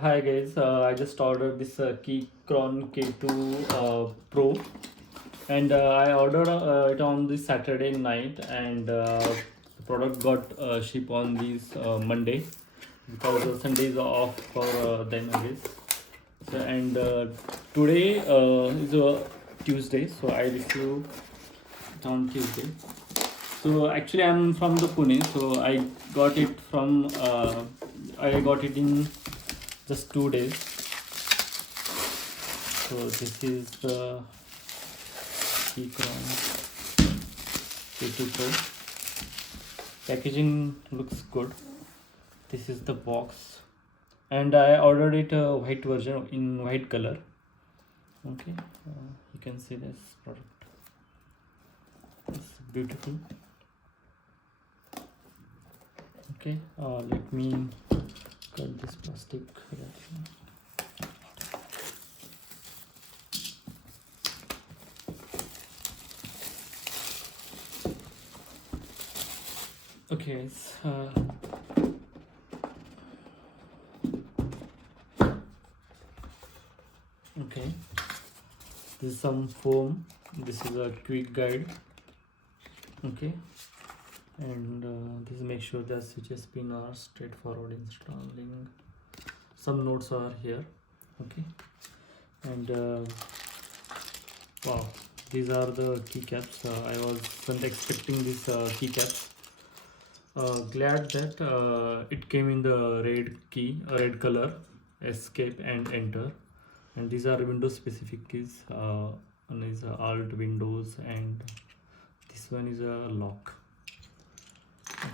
Hi guys, I just ordered this Keychron K2 Pro, and I ordered it on this Saturday night, and the product got shipped on this Monday because Sunday is off for them, I guess. So, and today is Tuesday, so I received it on Tuesday. So actually, I'm from the Pune, so I got it in just 2 days. So this is the Keychron K2 Pro. Packaging looks good. This is the box, and I ordered it a white version in white color. Okay, you can see this product. It's beautiful. Okay, let me cut this plastic here. Okay, okay, this is some foam. This is a quick guide. Okay, and this make sure the switches pin are straightforward installing. Some notes are here. Okay, and wow, these are the keycaps. I wasn't expecting these keycaps. Glad that it came in the red color, escape and enter, and these are Windows specific keys. One is Alt Windows, and this one is a lock.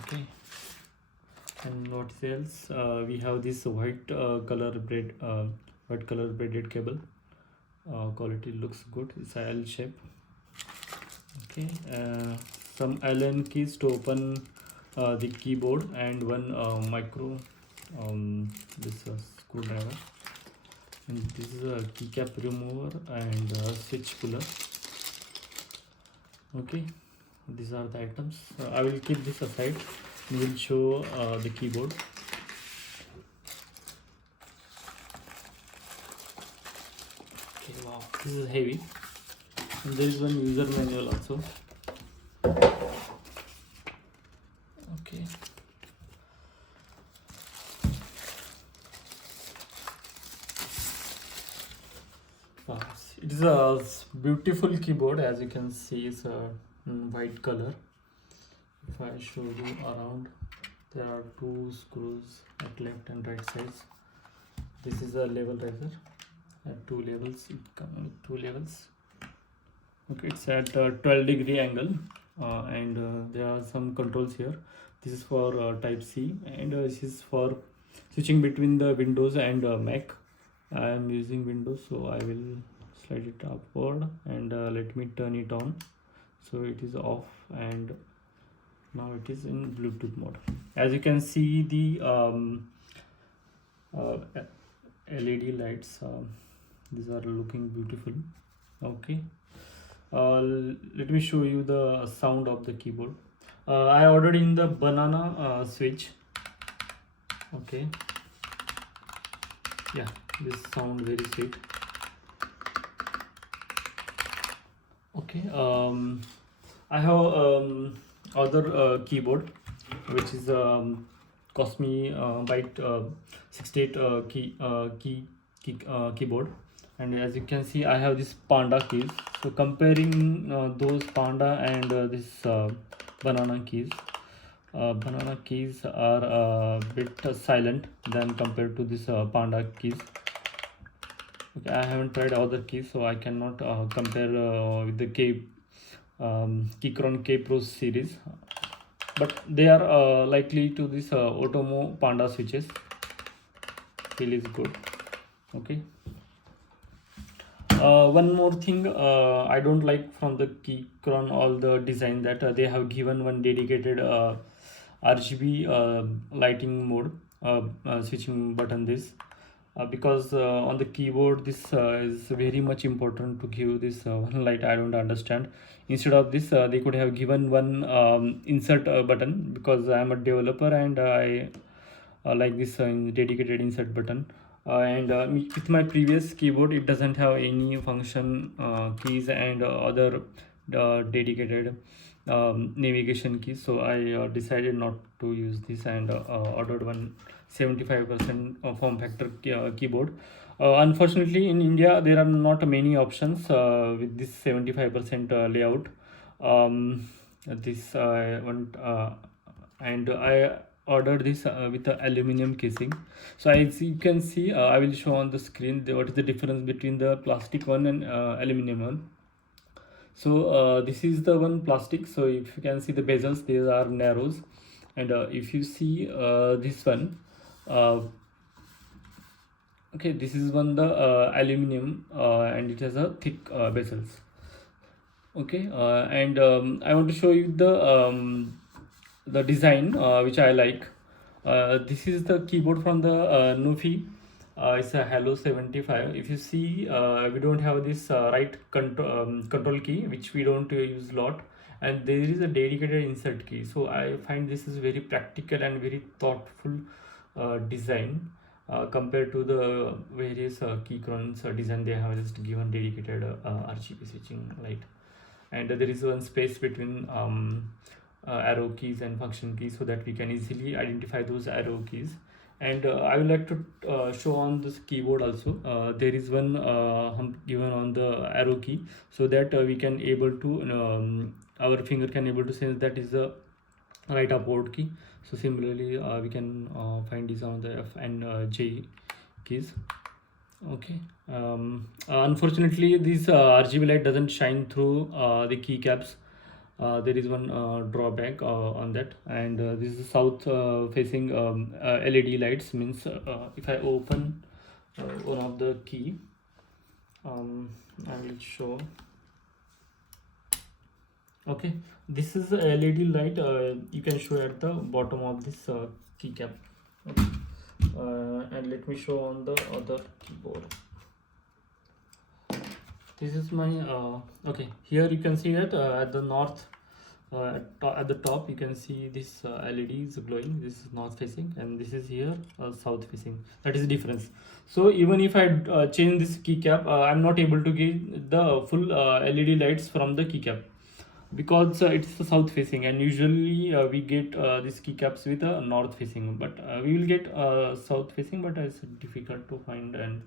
Okay, and what else? We have this white color braided cable. Quality looks good. It's a L shape. Okay, some Allen keys to open the keyboard, and one micro this screwdriver, and this is a keycap remover and switch puller. Okay, these are the items. I will keep this aside and will show the keyboard. Okay, wow, this is heavy, and there is one user manual also. Okay, wow, it is a beautiful keyboard. As you can see, it's a white color. If I show you around, there are two screws at left and right sides. This is a level raiser at two levels. It comes with two levels. Okay, it's at 12-degree angle, and there are some controls here. This is for type C, and this is for switching between the Windows and Mac. I am using Windows, so I will slide it upward, and let me turn it on. So it is off, and now it is in Bluetooth mode. As you can see, the LED lights, these are looking beautiful. Okay, let me show you the sound of the keyboard. I ordered in the banana switch. Okay, yeah, this sound very sweet. Okay, I have other keyboard, which is cost me byte 68 keyboard, and as you can see, I have this panda keys. So comparing those panda and this banana keys, banana keys are a bit silent than compared to this panda keys. Okay, I haven't tried other keys, so I cannot compare with the Keychron K Pro series, but they are likely to this Otomo Panda switches. Feel is good. Okay. One more thing I don't like from the Keychron, all the design that they have given one dedicated RGB lighting mode switching button. This because on the keyboard this is very much important to give this one light. I don't understand. Instead of this, they could have given one insert button, because I am a developer and I like this dedicated insert button. And with my previous keyboard, it doesn't have any function keys and other dedicated navigation keys, so I decided not to use this, and ordered one 75% form factor keyboard. Unfortunately, in India, there are not many options with this 75% layout. This one, and I ordered this with the aluminum casing. So as you can see, I will show on the screen what is the difference between the plastic one and aluminum one. So this is the one plastic. So if you can see the bezels, these are narrows, and if you see this one, uh, okay, this is one the aluminum, and it has a thick bezels. Okay, and I want to show you the design which I like. This is the keyboard from the Nufi. It's a Hello 75. If you see, we don't have this control key, which we don't use lot, and there is a dedicated insert key. So I find this is very practical and very thoughtful design compared to the various Keychron's design. They have just given dedicated RGB switching light, and there is one space between arrow keys and function keys, so that we can easily identify those arrow keys. And I would like to show on this keyboard also, there is one hump given on the arrow key, so that we can able to our finger can able to sense that is the right upward key. So similarly, we can find this on the F and J keys. Okay. Unfortunately, this RGB light doesn't shine through the keycaps. There is one drawback on that, and this is south facing LED lights. Means if I open one of the key, I will show. Okay, this is a LED light. You can show at the bottom of this keycap. Okay. And let me show on the other keyboard. This is my okay, here you can see that at the north, at the top you can see this LED is glowing. This is north facing, and this is here south facing. That is the difference. So even if I change this keycap, I'm not able to get the full LED lights from the keycap, because it's the south facing, and usually we get these keycaps with a north facing, but we will get south facing, but it's difficult to find, and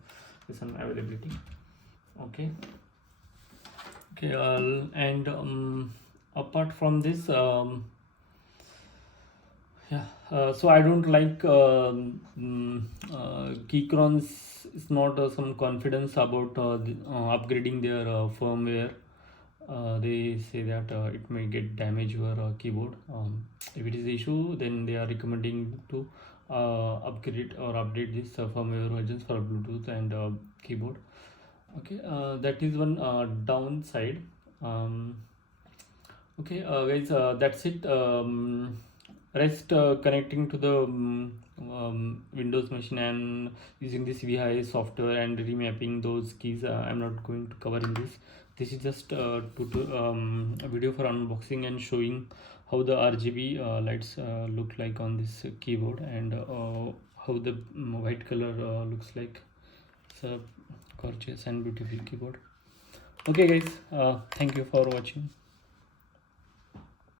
there's some availability. Okay. Okay, and apart from this, yeah, so I don't like Keychron's is not some confidence about upgrading their firmware. They say that it may get damage your keyboard. If it is the issue, then they are recommending to upgrade or update this firmware versions for Bluetooth and keyboard. Okay, that is one downside. Okay, guys, that's it. Rest connecting to the Windows machine and using this VI software and remapping those keys, I'm not going to cover in this. This is just a video for unboxing and showing how the RGB lights look like on this keyboard, and how the white color looks like. It's a gorgeous and beautiful keyboard. Okay guys, thank you for watching.